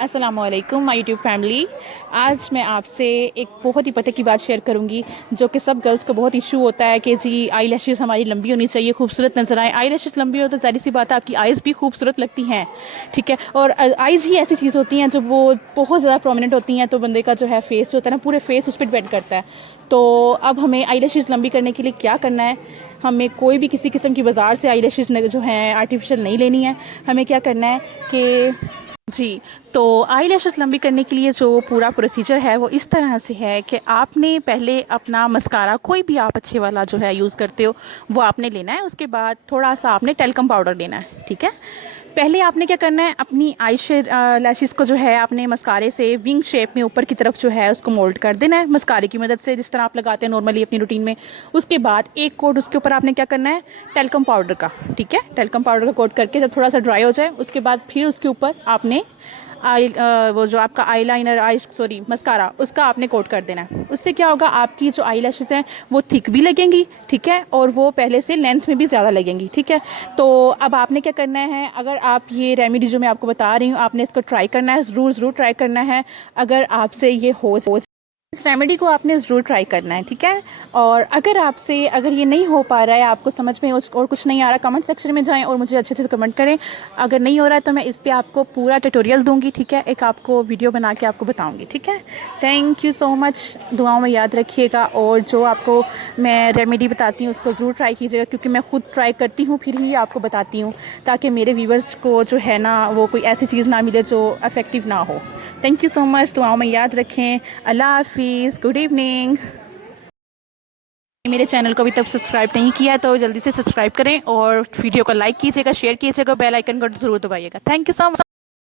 अस्सलामुअलैकुम my YouTube family. आज मैं आपसे एक बहुत ही पते की बात शेयर करूंगी जो कि सब गर्ल्स को बहुत इशू होता है कि जी आई लैशेज़ हमारी लंबी होनी चाहिए, खूबसूरत नज़र आए। आई लैशेज़ लंबी हो तो ज़ाहिर सी बात है आपकी आइज़ भी खूबसूरत लगती हैं, ठीक है। और आइज़ ही ऐसी चीज़ होती हैं जो वो बहुत ज़्यादा प्रोमिनेंट होती हैं, तो बंदे का जो है फेस जो होता है ना, पूरे फेस उस पर डिपेंड करता है। तो अब हमें आई लैशेज़ लंबी करने के लिए क्या करना है, हमें कोई भी किसी किस्म की बाज़ार से आई लैशेज़ जो हैं आर्टिफिशियल नहीं लेनी है। हमें क्या करना है कि जी, तो आई लैशेस लंबी करने के लिए जो पूरा प्रोसीजर है वो इस तरह से है कि आपने पहले अपना मस्कारा कोई भी आप अच्छे वाला जो है यूज़ करते हो वो आपने लेना है। उसके बाद थोड़ा सा आपने टेल्कम पाउडर लेना है, ठीक है। पहले आपने क्या करना है, अपनी आई लैशेस को जो है आपने मस्कारे से विंग शेप में ऊपर की तरफ जो है उसको मोल्ड कर देना है मस्कारे की मदद से, जिस तरह आप लगाते हैं नॉर्मली अपनी रूटीन में। उसके बाद एक कोट उसके ऊपर आपने क्या करना है, टेल्कम पाउडर का, ठीक है। टेल्कम पाउडर का कोट करके जब थोड़ा सा ड्राई हो जाए उसके बाद फिर उसके ऊपर आपने वो जो आपका आई लाइनर मस्कारा उसका आपने कोट कर देना है। उससे क्या होगा, आपकी जो आई लैशेज़ हैं वो थिक भी लगेंगी, ठीक है, और वो पहले से लेंथ में भी ज़्यादा लगेंगी, ठीक है। तो अब आपने क्या करना है, अगर आप ये रेमेडी जो मैं आपको बता रही हूँ आपने इसको ट्राई करना है, ज़रूर ज़रूर ट्राई करना है। अगर आपसे ये हो इस रेमेडी को आपने ज़रूर ट्राई करना है, ठीक है। और अगर ये नहीं हो पा रहा है, आपको समझ में और कुछ नहीं आ रहा, कमेंट सेक्शन में जाएं और मुझे अच्छे से कमेंट करें। अगर नहीं हो रहा है तो मैं इस पे आपको पूरा ट्यूटोरियल दूंगी, ठीक है, एक आपको वीडियो बना के आपको बताऊंगी, ठीक है। थैंक यू सो मच, दुआओं में याद रखिएगा। और जो आपको मैं रेमेडी बताती हूँ उसको ज़रूर ट्राई कीजिएगा, क्योंकि मैं खुद ट्राई करती हूँ फिर ही आपको बताती हूँ, ताकि मेरे व्यूवर्स को जो है ना वो कोई ऐसी चीज़ ना मिले जो इफ़ेक्टिव ना हो। थैंक यू सो मच, दुआओं में याद रखें। अल्लाह हाफिज़, गुड इवनिंग। मेरे चैनल को अभी तक सब्सक्राइब नहीं किया है तो जल्दी से सब्सक्राइब करें और वीडियो को लाइक कीजिएगा, शेयर कीजिएगा, बेल आइकन को जरूर दबाइएगा। Thank you so much.